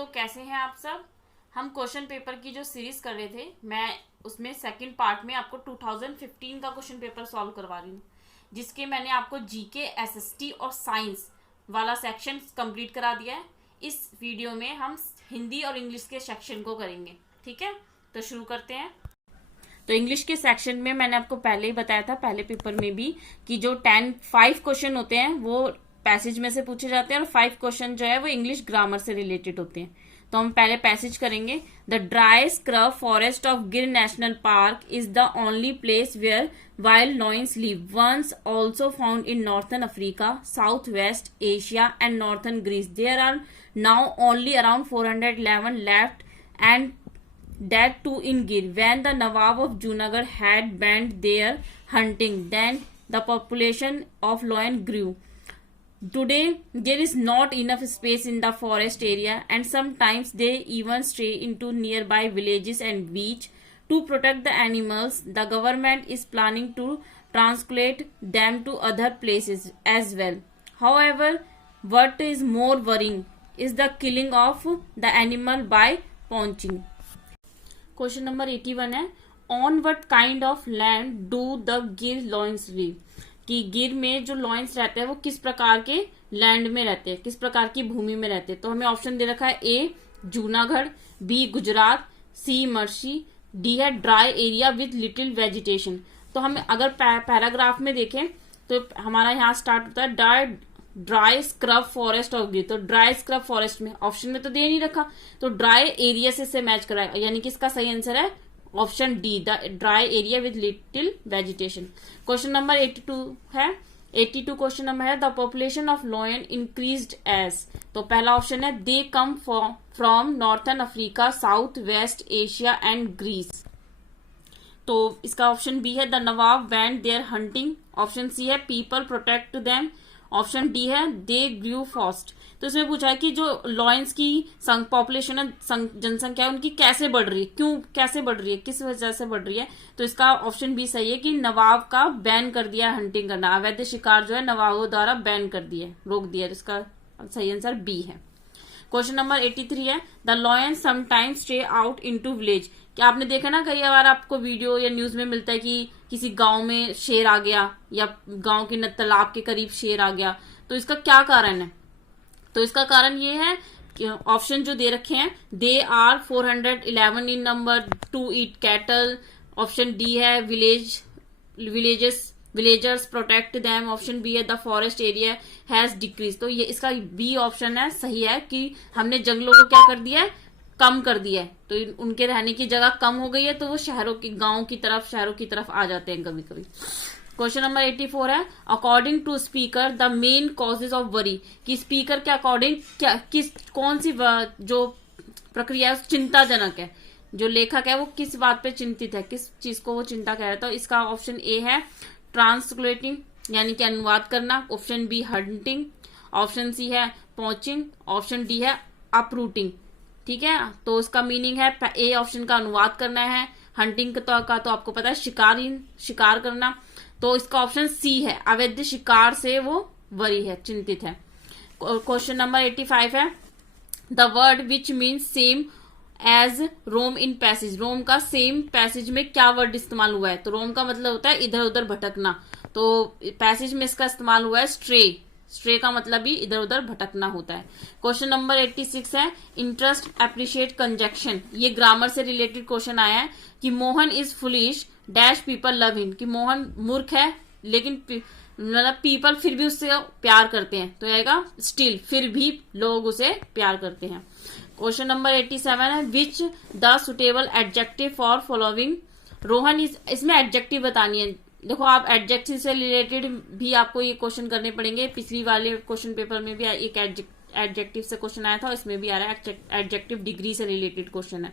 बच्चों, कैसे हैं आप सब। हम क्वेश्चन पेपर की जो सीरीज कर रहे थे, मैं उसमें सेकंड पार्ट में आपको 2015 का क्वेश्चन पेपर सॉल्व करवा रही हूँ, जिसके मैंने आपको जीके, एसएसटी और साइंस वाला सेक्शन कंप्लीट करा दिया है। इस वीडियो में हम हिंदी और इंग्लिश के सेक्शन को करेंगे। ठीक है, तो शुरू करते हैं। तो इंग्लिश के सेक्शन में मैंने आपको पहले ही बताया था, पहले पेपर में भी, कि जो 5 क्वेश्चन होते हैं वो पैसेज में से पूछे जाते हैं और 5 क्वेश्चन जो है वो इंग्लिश ग्रामर से रिलेटेड होते हैं। तो हम पहले पैसेज करेंगे। The dry scrub forest of Gir national park is the only place where wild lions live, once also found in northern Africa, south west Asia and northern Greece. There are now only around 411 left and that too in Gir. When the Nawab of Junagadh had banned their hunting, then the population of lion grew. Today there is not enough space in the forest area, and sometimes they even stray into nearby villages and beach. To protect the animals, the government is planning to translate them to other places as well. However, what is more worrying is the killing of the animal by poaching. Question number 81 है, on what kind of land do the गिर lions live, कि गिर में जो lions रहते हैं वो किस प्रकार के लैंड में रहते हैं, किस प्रकार की भूमि में रहते हैं। तो हमें ऑप्शन दे रखा है, ए जूनागढ़, बी गुजरात, सी मर्सी, डी है dry area with little vegetation. तो हम अगर पैराग्राफ में देखें तो हमारा यहाँ स्टार्ट होता है ड्राई स्क्रब फॉरेस्ट ऑफ गिर। तो ड्राई स्क्रब फॉरेस्ट में ऑप्शन में तो दे नहीं रखा, तो ड्राई एरिया से मैच कराएगा, यानी कि इसका सही आंसर है option D, the dry area with little vegetation. Question number 82 है, 82 क्वेश्चन नंबर है, the population of lion increased as. तो पहला ऑप्शन है, they come from northern Africa, south west Asia and Greece. तो इसका ऑप्शन बी है, the nawab banned their hunting. Option C है, people protect them. Option D है, they Guru fast. तो इसमें पूछा है कि जो लॉयंस की पॉपुलेशन है, जनसंख्या है, उनकी कैसे बढ़ रही है, क्यों कैसे बढ़ रही है, किस वजह से बढ़ रही है। तो इसका ऑप्शन बी सही है कि नवाब का बैन कर दिया हंटिंग करना, अवैध शिकार जो है नवाबों द्वारा बैन कर दिया, रोक दिया। तो इसका सही आंसर बी है। क्वेश्चन नंबर 83 है, the lion sometimes stay out into village. क्या आपने देखा ना, कई बार आपको वीडियो या न्यूज में मिलता है कि किसी गांव में शेर आ गया या गांव के तालाब के करीब शेर आ गया। तो इसका क्या कारण है। तो इसका कारण ये है कि ऑप्शन जो दे रखे हैं, they are 411 in number, to eat cattle. Option D है, villagers protect them. Option B है, the forest area has decrease. तो ये इसका बी ऑप्शन है, सही है कि हमने जंगलों को क्या कर दिया है, कम कर दिया है। तो उनके रहने की जगह कम हो गई है, तो वो शहरों की, गांव की तरफ, शहरों की तरफ आ जाते हैं कभी कभी। क्वेश्चन नंबर 84 है, according to speaker the main causes of worry, कि स्पीकर के अकॉर्डिंग क्या, कौन सी जो प्रक्रिया चिंताजनक है, जो लेखक है वो किस बात पे चिंतित है, किस चीज को वो चिंता कह रहा है। तो इसका ऑप्शन ए है, ट्रांसलेटिंग यानी कि अनुवाद करना। Option B hunting. Option C है पॉचिंग। ऑप्शन डी है अपरूटिंग। ठीक है, तो इसका मीनिंग है, ए ऑप्शन का अनुवाद करना है, हंटिंग का तो आपको पता है शिकार करना। तो इसका ऑप्शन सी है, अवैध शिकार से वो वरी है, चिंतित है। क्वेश्चन नंबर 85 है, the word which means same as roam in passage. Roam का सेम पैसेज में क्या वर्ड इस्तेमाल हुआ है। तो रोम का मतलब होता है इधर उधर भटकना, तो पैसेज में इसका इस्तेमाल हुआ है स्ट्रे का मतलब भी इधर उधर भटकना होता है। क्वेश्चन नंबर 86 है, इंटरेस्ट अप्रिशिएट कंजक्शन। ये ग्रामर से रिलेटेड क्वेश्चन आया है कि Mohan is foolish dash people love him, कि मोहन मूर्ख है लेकिन मतलब पीपल फिर भी उससे प्यार करते हैं। तो आएगा स्टिल, फिर भी लोग उसे प्यार करते हैं। क्वेश्चन नंबर 87 है, which the suitable adjective for following. Rohan इसमें एडजेक्टिव बतानी है। देखो, आप एडजेक्टिव से रिलेटेड भी आपको ये क्वेश्चन करने पड़ेंगे। पिछली वाले क्वेश्चन पेपर में भी एक एडजेक्टिव से क्वेश्चन आया था, इसमें भी आ रहा है एडजेक्टिव डिग्री से रिलेटेड क्वेश्चन है।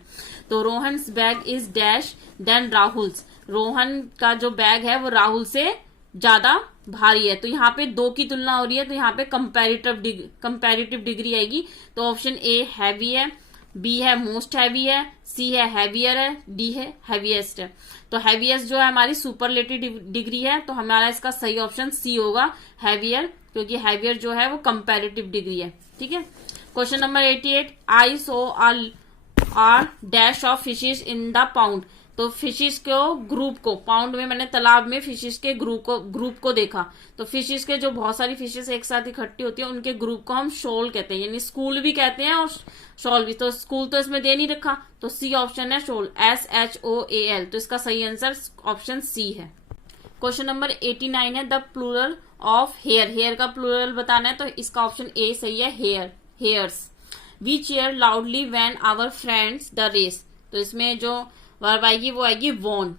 तो Rohan's bag is dash then Rahul's. Rohan का जो बैग है वो राहुल से ज्यादा भारी है। तो यहाँ पे दो की तुलना हो रही है, तो यहाँ पे कंपैरेटिव डिग्री आएगी। तो ऑप्शन ए हैवी है, बी है मोस्ट हैवी है, सी है हैवियर है, डी है हैवीएस्ट है। तो हैवीएस्ट जो है हमारी सुपरलेटिव डिग्री है, तो हमारा इसका सही ऑप्शन सी होगा, हैवियर, क्योंकि हैवियर जो है वो कंपैरेटिव डिग्री है। ठीक है, question number 88, I saw are dash of fishes in the pound. तो फिशेस को ग्रुप को, पाउंड में मैंने तालाब में फिशेस के ग्रुप को देखा। तो फिशेस के जो बहुत सारी फिशेस एक साथ इकट्ठी होती है उनके ग्रुप को हम शोल कहते हैं, यानी स्कूल भी कहते हैं और शॉल भी। तो स्कूल तो इसमें दे नहीं रखा, तो सी ऑप्शन है शोल, SHOAL। तो इसका सही आंसर ऑप्शन सी है। क्वेश्चन नंबर 89 है the plural of hair. Hair का प्लूरल बताना है, तो इसका ऑप्शन ए सही है, hair, hairs. We cheer loudly when our friends the race. तो इसमें जो वर्ब आएगी वो आएगी वॉन।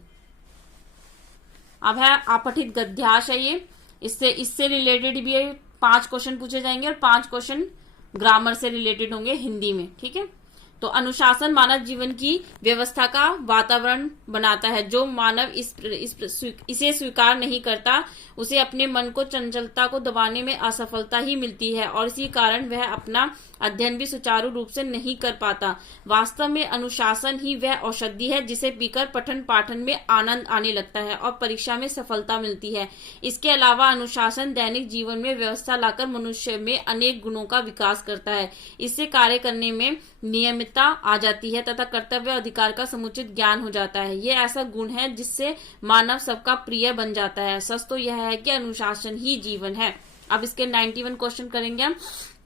अब है अपठित गद्यांश है ये, इससे रिलेटेड भी 5 क्वेश्चन पूछे जाएंगे और 5 क्वेश्चन ग्रामर से रिलेटेड होंगे हिंदी में, ठीक है। तो अनुशासन मानव जीवन की व्यवस्था का वातावरण बनाता है। जो मानव इसे स्वीकार नहीं करता उसे अपने मन को चंचलता को दबाने में असफलता ही मिलती है और इसी कारण वह अपना अध्ययन भी सुचारू रूप से नहीं कर पाता। वास्तव में अनुशासन ही वह औषधि है जिसे पीकर पठन पाठन में आनंद आने लगता है और परीक्षा में सफलता मिलती है। इसके अलावा अनुशासन दैनिक जीवन में व्यवस्था लाकर मनुष्य में अनेक गुणों का विकास करता है। इससे कार्य करने में नियमितता आ जाती है तथा कर्तव्य अधिकार का समुचित ज्ञान हो जाता है। यह ऐसा गुण है जिससे मानव सबका प्रिय बन जाता है। सच तो यह है कि अनुशासन ही जीवन है। अब इसके 91 क्वेश्चन करेंगे हम।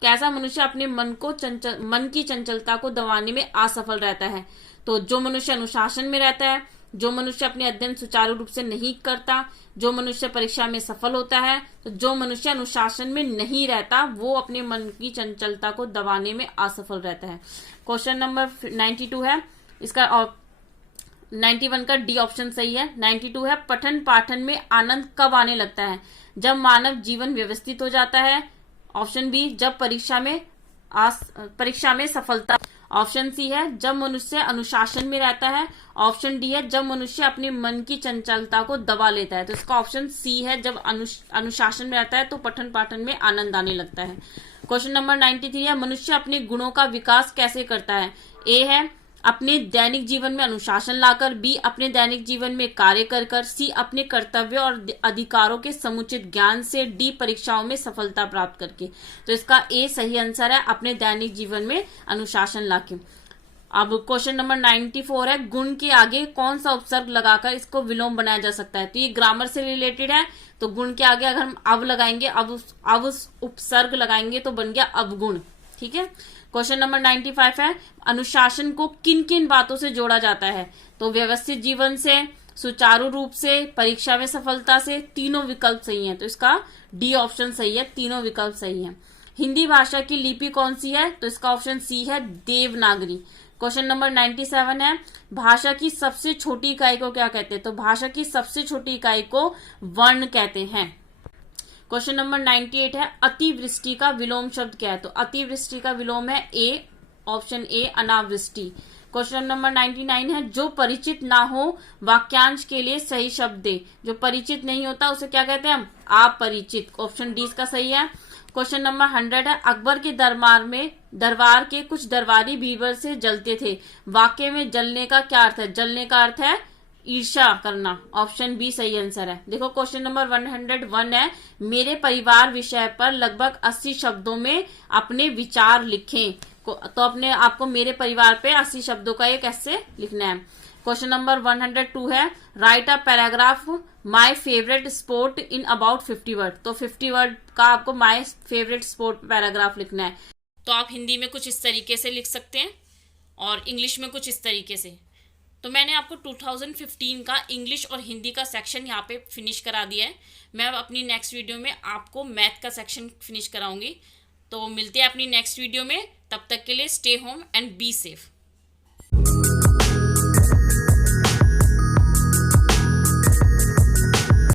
कैसा मनुष्य अपने मन की चंचलता को दबाने में असफल रहता है। तो जो मनुष्य अनुशासन में रहता है, जो मनुष्य अपने अध्ययन सुचारू रूप से नहीं करता, जो मनुष्य परीक्षा में सफल होता है, तो जो मनुष्य अनुशासन में नहीं रहता वो अपने मन की चंचलता को दबाने में असफल रहता है। क्वेश्चन नंबर 92 है, इसका 91 का डी ऑप्शन सही है। 92 है पठन पाठन में आनंद कब आने लगता है। जब मानव जीवन व्यवस्थित हो जाता है। ऑप्शन बी, जब परीक्षा में सफलता। ऑप्शन सी है जब मनुष्य अनुशासन में रहता है। ऑप्शन डी है जब मनुष्य अपने मन की चंचलता को दबा लेता है। तो इसका ऑप्शन सी है, जब अनुशासन में रहता है तो पठन पाठन में आनंद आने लगता है। क्वेश्चन नंबर 93 है मनुष्य अपने गुणों का विकास कैसे करता है। ए है अपने दैनिक जीवन में अनुशासन लाकर, बी अपने दैनिक जीवन में कार्य कर, सी अपने कर्तव्य और अधिकारों के समुचित ज्ञान से, डी परीक्षाओं में सफलता प्राप्त करके। तो इसका ए सही आंसर है, अपने दैनिक जीवन में अनुशासन लाके। अब क्वेश्चन नंबर 94 है गुण के आगे कौन सा उपसर्ग लगाकर इसको विलोम बनाया जा सकता है। तो ये ग्रामर से रिलेटेड है, तो गुण के आगे अगर हम अब लगाएंगे, अब उस उपसर्ग लगाएंगे तो बन गया अवगुण, ठीक है। क्वेश्चन नंबर 95 है अनुशासन को किन किन बातों से जोड़ा जाता है। तो व्यवस्थित जीवन से, सुचारू रूप से, परीक्षा में सफलता से। तीनों विकल्प सही हैं, तो इसका डी ऑप्शन सही है, तीनों विकल्प सही हैं। हिंदी भाषा की लिपि कौन सी है। तो इसका ऑप्शन सी है देवनागरी। क्वेश्चन नंबर 97 है भाषा की सबसे छोटी इकाई को क्या कहते हैं। तो भाषा की सबसे छोटी इकाई को वर्ण कहते हैं। क्वेश्चन नंबर 98 है अतिवृष्टि का विलोम शब्द क्या है। तो अतिवृष्टि का विलोम है ए, ऑप्शन ए अनावृष्टि। क्वेश्चन नंबर 99 है जो परिचित ना हो वाक्यांश के लिए सही शब्द दे। जो परिचित नहीं होता उसे क्या कहते हैं हम, अपरिचित। ऑप्शन डी इसका सही है। क्वेश्चन नंबर 100 है अकबर के दरबार के कुछ दरबारी बीबर से जलते थे। वाक्य में जलने का क्या अर्थ है। जलने का अर्थ है ईर्ष्या करना। ऑप्शन बी सही आंसर है। देखो क्वेश्चन नंबर 101 है मेरे परिवार विषय पर लगभग 80 शब्दों में अपने विचार लिखें। तो अपने आपको मेरे परिवार पे 80 शब्दों का एक ऐसे लिखना है। क्वेश्चन नंबर 102 है right a paragraph my favourite sport in about 50 word. तो 50 वर्ड का आपको माय फेवरेट स्पोर्ट पैराग्राफ लिखना है। तो आप हिंदी में कुछ इस तरीके से लिख सकते हैं और इंग्लिश में कुछ इस तरीके से। तो मैंने आपको 2015 का इंग्लिश और हिंदी का सेक्शन यहाँ पे फिनिश करा दिया है। मैं अब अपनी नेक्स्ट वीडियो में आपको मैथ का सेक्शन फिनिश कराऊंगी। तो मिलते हैं अपनी नेक्स्ट वीडियो में, तब तक के लिए stay home and be safe.